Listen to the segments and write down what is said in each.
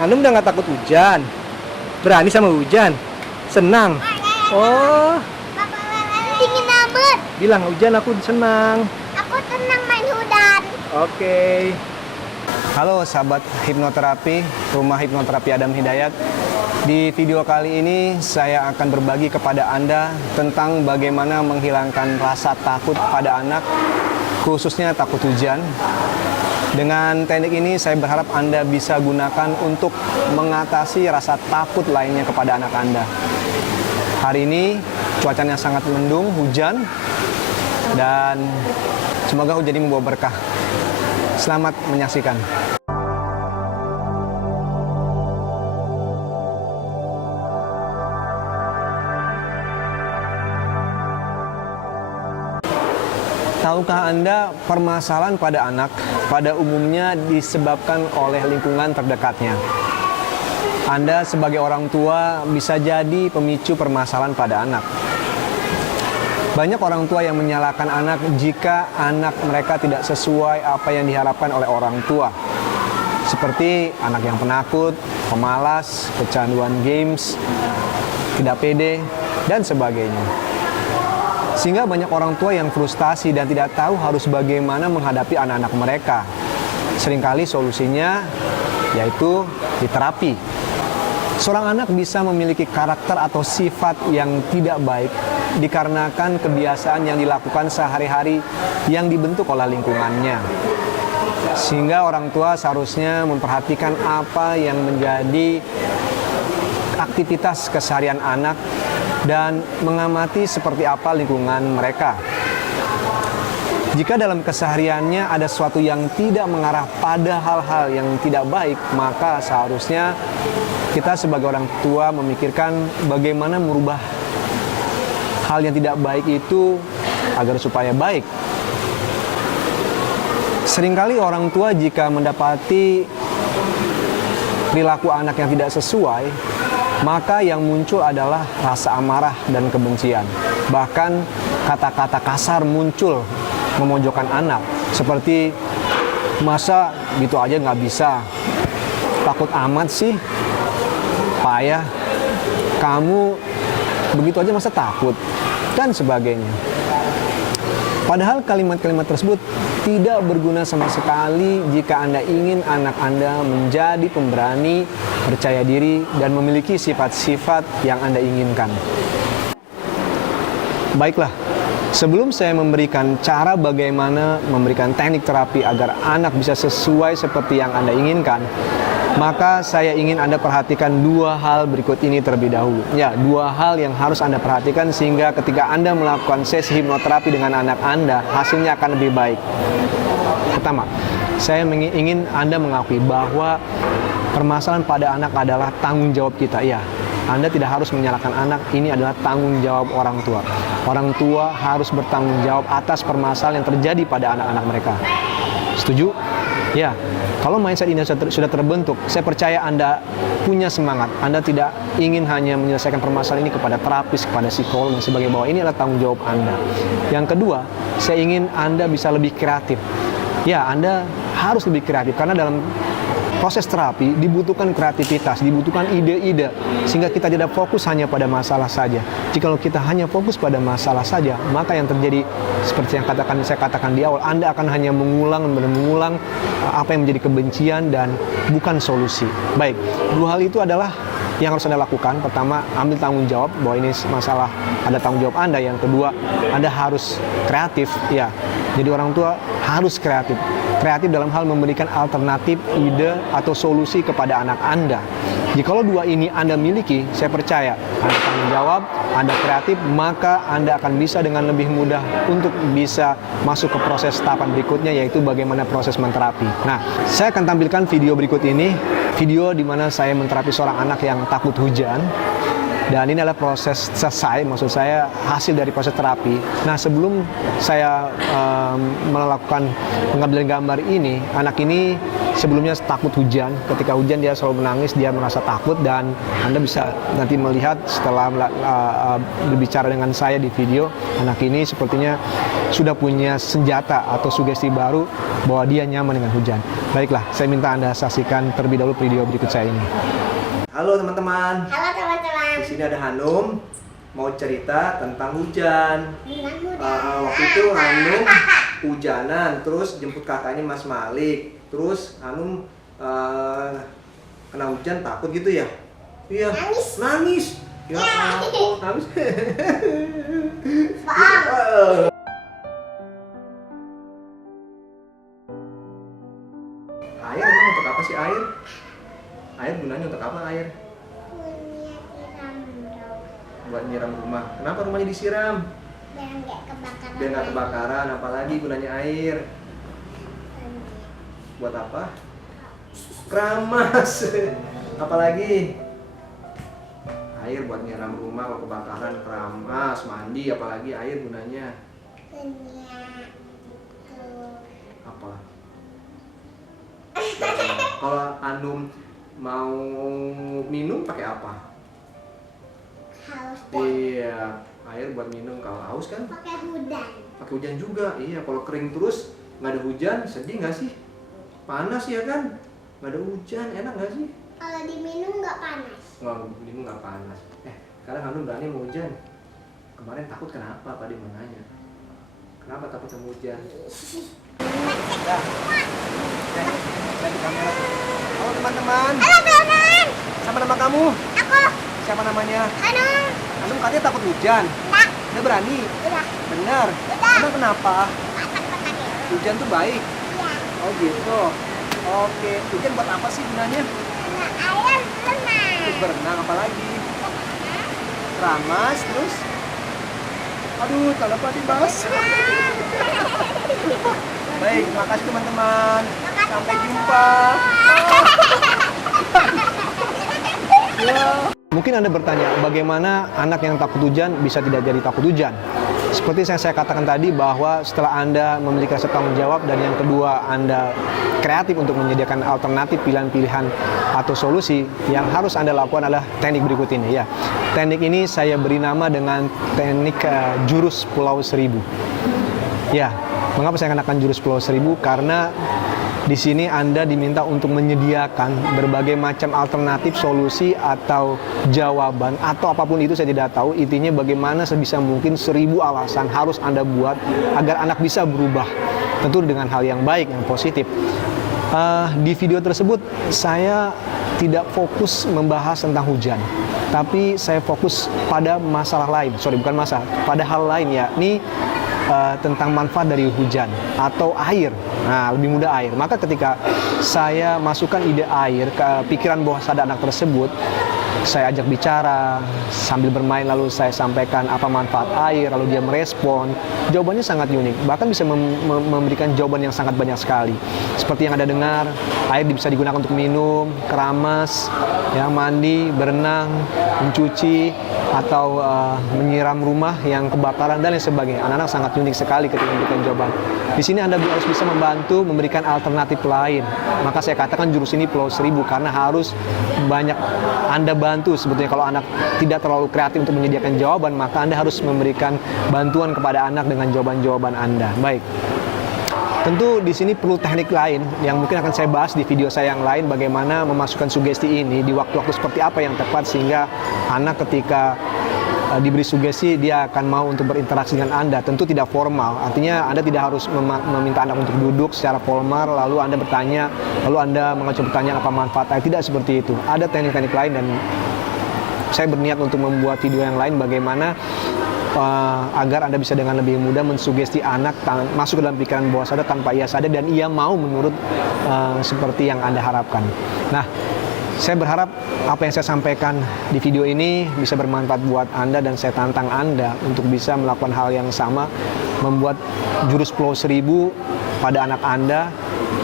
Anum udah nggak takut hujan? Berani sama hujan? Senang? Oh, Dingin amat. bilang hujan aku senang. Aku senang main hujan. Oke. Halo sahabat hipnoterapi, Rumah Hipnoterapi Adam Hidayat. Di video kali ini saya akan berbagi kepada Anda tentang bagaimana menghilangkan rasa takut pada anak, khususnya takut hujan. Dengan teknik ini saya berharap Anda bisa gunakan untuk mengatasi rasa takut lainnya kepada anak Anda. Hari ini cuacanya sangat mendung, hujan, dan semoga hujan ini membawa berkah. Selamat menyaksikan. Tahukah Anda, permasalahan pada anak pada umumnya disebabkan oleh lingkungan terdekatnya. Anda sebagai orang tua bisa jadi pemicu permasalahan pada anak. Banyak orang tua yang menyalahkan anak jika anak mereka tidak sesuai apa yang diharapkan oleh orang tua. Seperti anak yang penakut, pemalas, kecanduan games, tidak pede, dan sebagainya. Sehingga banyak orang tua yang frustasi dan tidak tahu harus bagaimana menghadapi anak-anak mereka. Seringkali solusinya yaitu di terapi. Seorang anak bisa memiliki karakter atau sifat yang tidak baik dikarenakan kebiasaan yang dilakukan sehari-hari yang dibentuk oleh lingkungannya. Sehingga orang tua seharusnya memperhatikan apa yang menjadi aktivitas keseharian anak dan mengamati seperti apa lingkungan mereka. Jika dalam kesehariannya ada sesuatu yang tidak mengarah pada hal-hal yang tidak baik, maka seharusnya kita sebagai orang tua memikirkan bagaimana merubah hal yang tidak baik itu agar supaya baik. Seringkali orang tua jika mendapati perilaku anak yang tidak sesuai, maka yang muncul adalah rasa amarah dan kebencian. Bahkan kata-kata kasar muncul memojokkan anak. Seperti, masa gitu aja nggak bisa? Takut amat sih? Payah? Kamu begitu aja masa takut? Dan sebagainya. Padahal kalimat-kalimat tersebut tidak berguna sama sekali jika Anda ingin anak Anda menjadi pemberani, percaya diri, dan memiliki sifat-sifat yang Anda inginkan. Baiklah, sebelum saya memberikan cara bagaimana memberikan teknik terapi agar anak bisa sesuai seperti yang Anda inginkan, maka saya ingin Anda perhatikan dua hal berikut ini terlebih dahulu. Ya, dua hal yang harus Anda perhatikan sehingga ketika Anda melakukan sesi hipnoterapi dengan anak Anda, hasilnya akan lebih baik. Pertama, saya ingin Anda mengakui bahwa permasalahan pada anak adalah tanggung jawab kita. Ya, Anda tidak harus menyalahkan anak, ini adalah tanggung jawab orang tua. Orang tua harus bertanggung jawab atas permasalahan yang terjadi pada anak-anak mereka. Setuju? Ya, kalau mindset ini sudah terbentuk, saya percaya Anda punya semangat. Anda tidak ingin hanya menyelesaikan permasalahan ini kepada terapis, kepada psikolog, dan sebagainya, bahwa ini adalah tanggung jawab Anda. Yang kedua, saya ingin Anda bisa lebih kreatif. Ya, Anda harus lebih kreatif, karena dalam proses terapi dibutuhkan kreativitas, dibutuhkan ide-ide, sehingga kita tidak fokus hanya pada masalah saja. Jika kita hanya fokus pada masalah saja, maka yang terjadi seperti yang saya katakan di awal, Anda akan hanya mengulang apa yang menjadi kebencian dan bukan solusi. Baik, dua hal itu adalah yang harus Anda lakukan. Pertama, ambil tanggung jawab bahwa ini masalah, ada tanggung jawab Anda. Yang kedua, Anda harus kreatif. Ya, jadi orang tua harus kreatif. Kreatif dalam hal memberikan alternatif, ide, atau solusi kepada anak Anda. Jikalau dua ini Anda miliki, saya percaya Anda tanggung jawab, Anda kreatif, maka Anda akan bisa dengan lebih mudah untuk bisa masuk ke proses tahapan berikutnya, yaitu bagaimana proses menterapi. Nah, saya akan tampilkan video berikut ini, video di mana saya menterapi seorang anak yang takut hujan. Dan ini adalah proses selesai, maksud saya hasil dari proses terapi. Nah, sebelum saya melakukan pengambilan gambar ini, anak ini sebelumnya takut hujan. Ketika hujan dia selalu menangis, dia merasa takut, dan Anda bisa nanti melihat setelah berbicara dengan saya di video, anak ini sepertinya sudah punya senjata atau sugesti baru bahwa dia nyaman dengan hujan. Baiklah, saya minta Anda saksikan terlebih dahulu video berikut saya ini. Halo teman-teman. Halo teman-teman. Di sini ada Hanum mau cerita tentang hujan. Waktu itu Hanum hujanan, terus jemput kakaknya Mas Malik. Terus Hanum kena hujan takut gitu ya? Iya. Nangis. Ya ampun, nangis. Air emang untuk apa sih air? Air gunanya untuk apa air? Buat nyiram rumah. Kenapa rumahnya disiram? Biar nggak kebakaran. Apalagi gunanya air? Buat apa? Keramas. Apalagi? Air buat nyiram rumah kalau kebakaran, keramas, mandi. Apalagi air gunanya? Apa? Kalau Hanum mau minum pakai apa? Haus. Iya, air buat minum. Kalau haus kan Pakai hujan. pakai hujan juga. Iya, kalau kering terus nggak ada hujan, sedih nggak sih? Panas ya kan? Nggak ada hujan, enak nggak sih? Kalau diminum nggak panas. Nggak, minum nggak panas. Sekarang Hanum berani mau hujan. Kemarin takut kenapa? Tadi mau nanya. Kenapa takut sama hujan? Dah. Lihat di kamera. Halo teman-teman. Halo teman. Sama nama kamu? Aku Siapa namanya? Hanum. Hanum katanya takut hujan. Nah, Udah berani? udah. Benar. Udah. Emang kenapa? Kotak-kotak ya. Hujan tuh baik. Iya. Oh gitu. Oke. Hujan buat apa sih gunanya? Nah, air berenang. Untuk berenang, apalagi? Keramas, terus? Aduh, kalau apa dibahas? Baik, makasih teman-teman. Sampai jumpa. Mungkin Anda bertanya, bagaimana anak yang takut hujan bisa tidak jadi takut hujan? Seperti yang saya katakan tadi, bahwa setelah Anda memiliki rasa tanggung jawab, dan yang kedua Anda kreatif untuk menyediakan alternatif pilihan-pilihan atau solusi, yang harus Anda lakukan adalah teknik berikut ini. Ya, teknik ini saya beri nama dengan teknik jurus Pulau Seribu. Ya, mengapa saya katakan jurus Pulau Seribu? Karena di sini Anda diminta untuk menyediakan berbagai macam alternatif solusi atau jawaban atau apapun itu, saya tidak tahu. Intinya bagaimana sebisa mungkin 1000 alasan harus Anda buat agar anak bisa berubah. Tentu dengan hal yang baik, yang positif. Di video tersebut saya tidak fokus membahas tentang hujan, tapi saya fokus pada masalah lain. Bukan masalah, pada hal lain, yakni tentang manfaat dari hujan atau air. Nah, lebih mudah air. Maka ketika saya masukkan ide air ke pikiran bawah sadar anak tersebut, saya ajak bicara sambil bermain, lalu saya sampaikan apa manfaat air, lalu dia merespon. Jawabannya sangat unik, bahkan bisa memberikan jawaban yang sangat banyak sekali. Seperti yang Anda dengar, air bisa digunakan untuk minum, keramas, ya, mandi, berenang, mencuci, atau menyiram rumah yang kebakaran dan lain sebagainya. Anak-anak sangat unik sekali ketika memberikan jawaban. Di sini Anda harus bisa membantu memberikan alternatif lain. Maka saya katakan jurus ini Pulau Seribu, karena harus banyak Anda bantu. Sebetulnya kalau anak tidak terlalu kreatif untuk menyediakan jawaban, maka Anda harus memberikan bantuan kepada anak dengan jawaban-jawaban Anda. Baik. Tentu di sini perlu teknik lain yang mungkin akan saya bahas di video saya yang lain, bagaimana memasukkan sugesti ini di waktu-waktu seperti apa yang tepat sehingga anak ketika diberi sugesti dia akan mau untuk berinteraksi dengan Anda. Tentu tidak formal, artinya Anda tidak harus meminta anak untuk duduk secara formal lalu Anda bertanya, lalu Anda mengajukan pertanyaan apa manfaatnya. Tidak seperti itu. Ada teknik-teknik lain, dan saya berniat untuk membuat video yang lain bagaimana agar Anda bisa dengan lebih mudah mensugesti anak masuk ke dalam pikiran bawah sadar tanpa ia sadar, dan ia mau menurut seperti yang Anda harapkan. Nah, saya berharap apa yang saya sampaikan di video ini bisa bermanfaat buat Anda, dan saya tantang Anda untuk bisa melakukan hal yang sama, membuat jurus Pulau Seribu pada anak Anda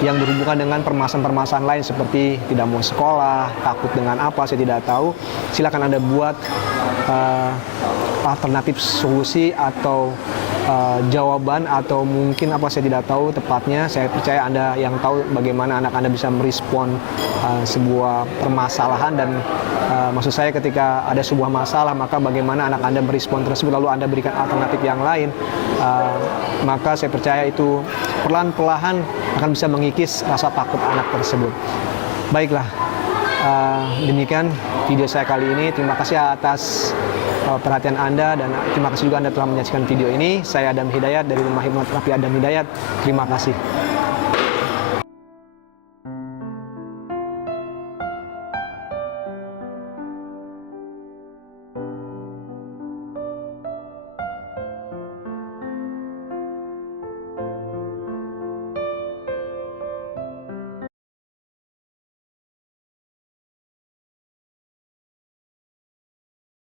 yang berhubungan dengan permasalahan-permasalahan lain seperti tidak mau sekolah, takut dengan apa, saya tidak tahu. Silakan Anda buat alternatif solusi atau jawaban, atau mungkin apa saya tidak tahu tepatnya. Saya percaya Anda yang tahu bagaimana anak Anda bisa merespon sebuah permasalahan, dan maksud saya ketika ada sebuah masalah maka bagaimana anak Anda merespon tersebut lalu Anda berikan alternatif yang lain, maka saya percaya itu perlahan-lahan akan bisa mengikis rasa takut anak tersebut. Baiklah, demikian video saya kali ini. Terima kasih atas perhatian Anda, dan terima kasih juga Anda telah menyaksikan video ini. Saya Adam Hidayat dari Rumah Hipnoterapi Adam Hidayat. Terima kasih.